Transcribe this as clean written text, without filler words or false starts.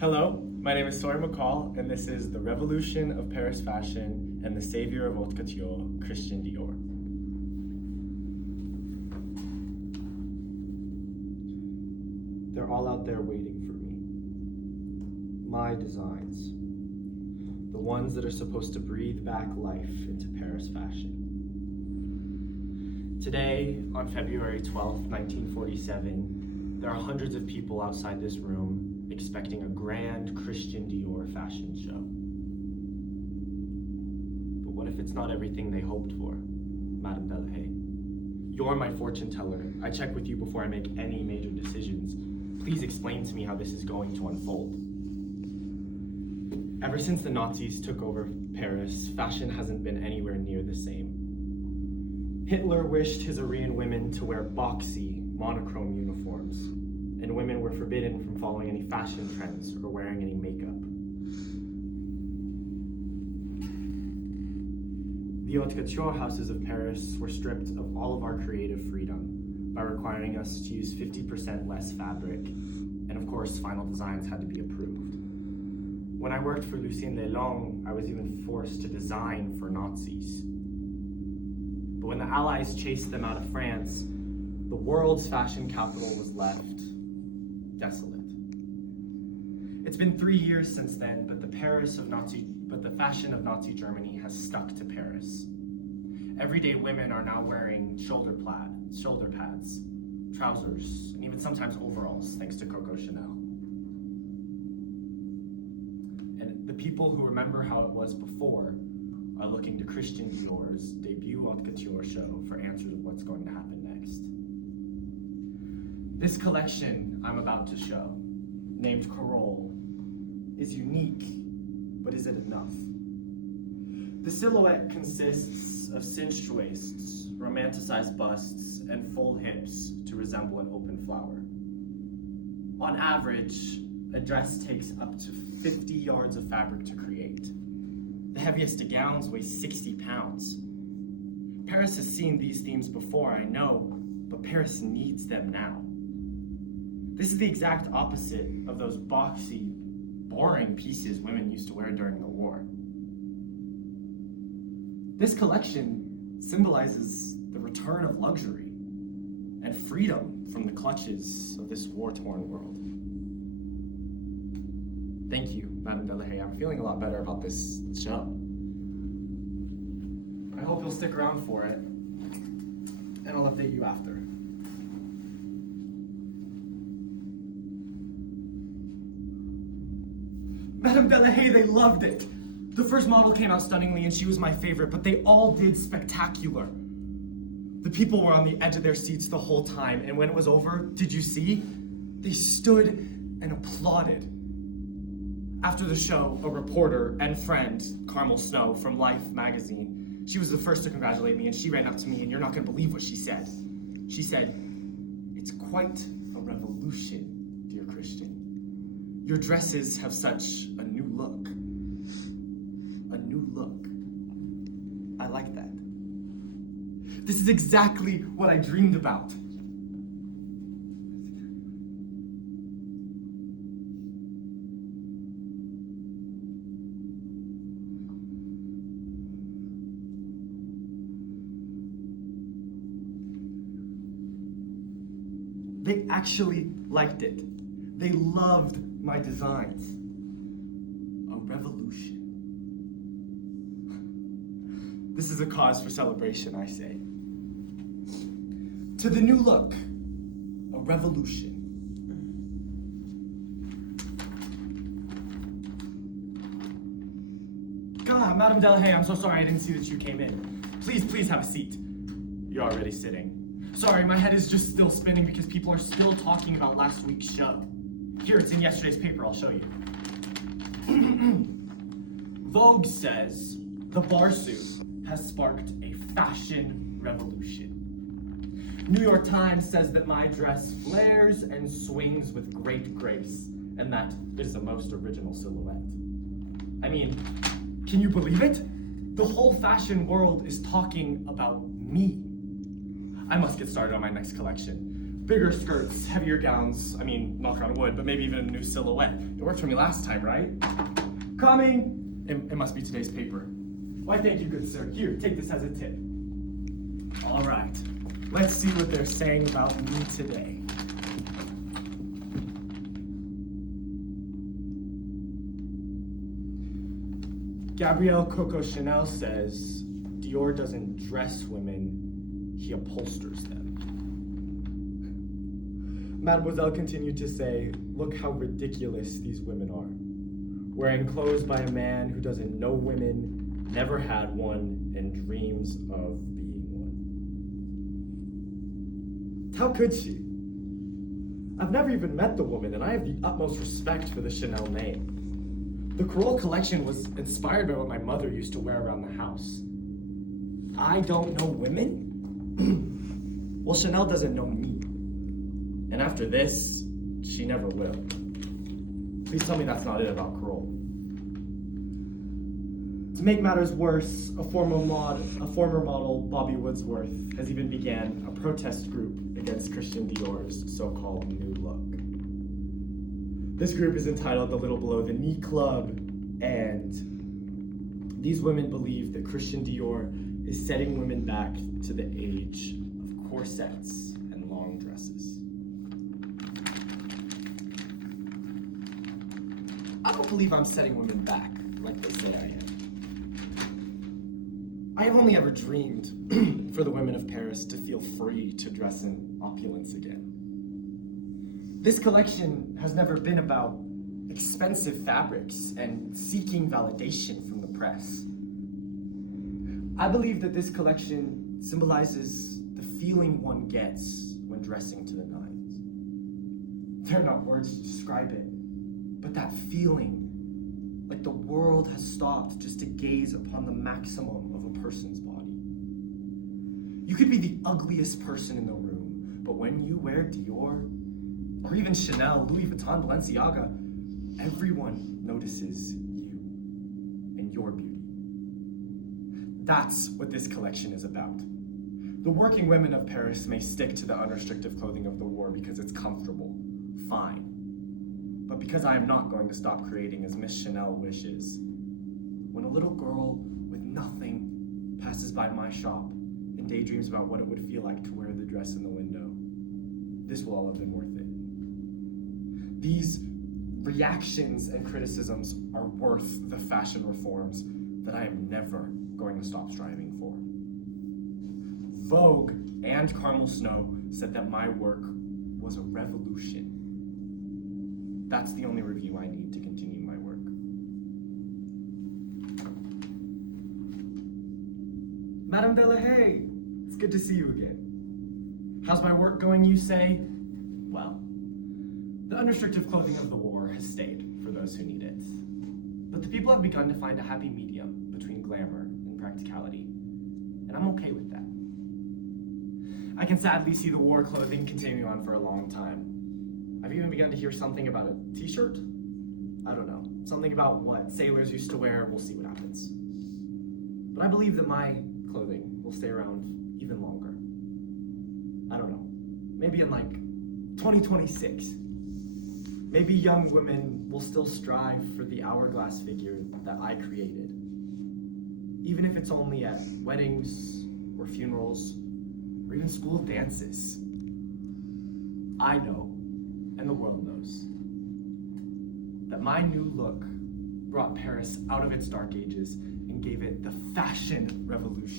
Hello, my name is Sawyer McCall, and this is the revolution of Paris fashion and the savior of Haute Couture, Christian Dior. They're all out there waiting for me. My designs. The ones that are supposed to breathe back life into Paris fashion. Today, on February 12th, 1947, there are hundreds of people outside this room expecting a grand Christian Dior fashion show. But what if it's not everything they hoped for, Madame Delahaye? You're my fortune teller. I check with you before I make any major decisions. Please explain to me how this is going to unfold. Ever since the Nazis took over Paris, fashion hasn't been anywhere near the same. Hitler wished his Aryan women to wear boxy, monochrome uniforms, and women were forbidden from following any fashion trends or wearing any makeup. The Haute Couture houses of Paris were stripped of all of our creative freedom by requiring us to use 50% less fabric, and of course, final designs had to be approved. When I worked for Lucien Lelong, I was even forced to design for Nazis. But when the Allies chased them out of France, the world's fashion capital was left desolate. It's been 3 years since then, but the fashion of Nazi Germany has stuck to Paris. Everyday women are now wearing shoulder pads, trousers, and even sometimes overalls, thanks to Coco Chanel. And the people who remember how it was before are looking to Christian Dior's debut Haute Couture show for answers of what's going to happen next. This collection I'm about to show, named Corolle, is unique, but is it enough? The silhouette consists of cinched waists, romanticized busts, and full hips to resemble an open flower. On average, a dress takes up to 50 yards of fabric to create. The heaviest of gowns weighs 60 pounds. Paris has seen these themes before, I know, but Paris needs them now. This is the exact opposite of those boxy, boring pieces women used to wear during the war. This collection symbolizes the return of luxury and freedom from the clutches of this war-torn world. Thank you, Madame Delahaye. I'm feeling a lot better about this show. I hope you'll stick around for it, and I'll update you after. Madame Delahaye, they loved it. The first model came out stunningly and she was my favorite, but they all did spectacular. The people were on the edge of their seats the whole time, and when it was over, did you see? They stood and applauded. After the show, a reporter and friend, Carmel Snow from Life magazine, she was the first to congratulate me, and she ran up to me, and you're not gonna believe what she said. She said, "It's quite a revolution, dear Christian. Your dresses have such a new look." A new look. I like that. This is exactly what I dreamed about. They actually liked it. They loved my designs. A revolution. This is a cause for celebration, I say. To the new look, a revolution. God, Madame Delahaye, I'm so sorry I didn't see that you came in. Please have a seat. You're already sitting. Sorry, my head is just still spinning because people are still talking about last week's show. Here, it's in yesterday's paper, I'll show you. Vogue says the bar suit has sparked a fashion revolution. New York Times says that my dress flares and swings with great grace, and that it is the most original silhouette. I mean, can you believe it? The whole fashion world is talking about me. I must get started on my next collection. Bigger skirts, heavier gowns. I mean, knock on wood, but maybe even a new silhouette. It worked for me last time, right? Coming! It must be today's paper. Why, thank you, good sir. Here, take this as a tip. All right, let's see what they're saying about me today. Gabrielle Coco Chanel says, Dior doesn't dress women, he upholsters them. Mademoiselle continued to say, look how ridiculous these women are. Wearing clothes by a man who doesn't know women, never had one, and dreams of being one. How could she? I've never even met the woman, and I have the utmost respect for the Chanel name. The Corolle collection was inspired by what my mother used to wear around the house. I don't know women? Well, Chanel doesn't know me. And after this, she never will. Please tell me that's not it about Corolle. To make matters worse, a former model, Bobby Woodsworth, has even began a protest group against Christian Dior's so-called new look. This group is entitled The Little Below the Knee Club, and these women believe that Christian Dior is setting women back to the age of corsets and long dresses. I don't believe I'm setting women back like they say I am. I have only ever dreamed for the women of Paris to feel free to dress in opulence again. This collection has never been about expensive fabrics and seeking validation from the press. I believe that this collection symbolizes the feeling one gets when dressing to the nines. There are not words to describe it, but that feeling, like the world has stopped just to gaze upon the maximum of a person's body. You could be the ugliest person in the room, but when you wear Dior, or even Chanel, Louis Vuitton, Balenciaga, everyone notices you and your beauty. That's what this collection is about. The working women of Paris may stick to the unrestricted clothing of the war because it's comfortable, fine. But because I am not going to stop creating as Miss Chanel wishes, when a little girl with nothing passes by my shop and daydreams about what it would feel like to wear the dress in the window, this will all have been worth it. These reactions and criticisms are worth the fashion reforms that I am never going to stop striving for. Vogue and Carmel Snow said that my work was a revolution. That's the only review I need to continue my work. Madame Delahaye, it's good to see you again. How's my work going, you say? Well, the unrestricted clothing of the war has stayed for those who need it. But the people have begun to find a happy medium between glamour and practicality, and I'm okay with that. I can sadly see the war clothing continuing on for a long time. I've even begun to hear something about a t-shirt. I don't know, something about what sailors used to wear. We'll see what happens. But I believe that my clothing will stay around even longer. I don't know, maybe in like 2026. Maybe young women will still strive for the hourglass figure that I created. Even if it's only at weddings or funerals or even school dances. I know, and the world knows, that my new look brought Paris out of its dark ages and gave it the fashion revolution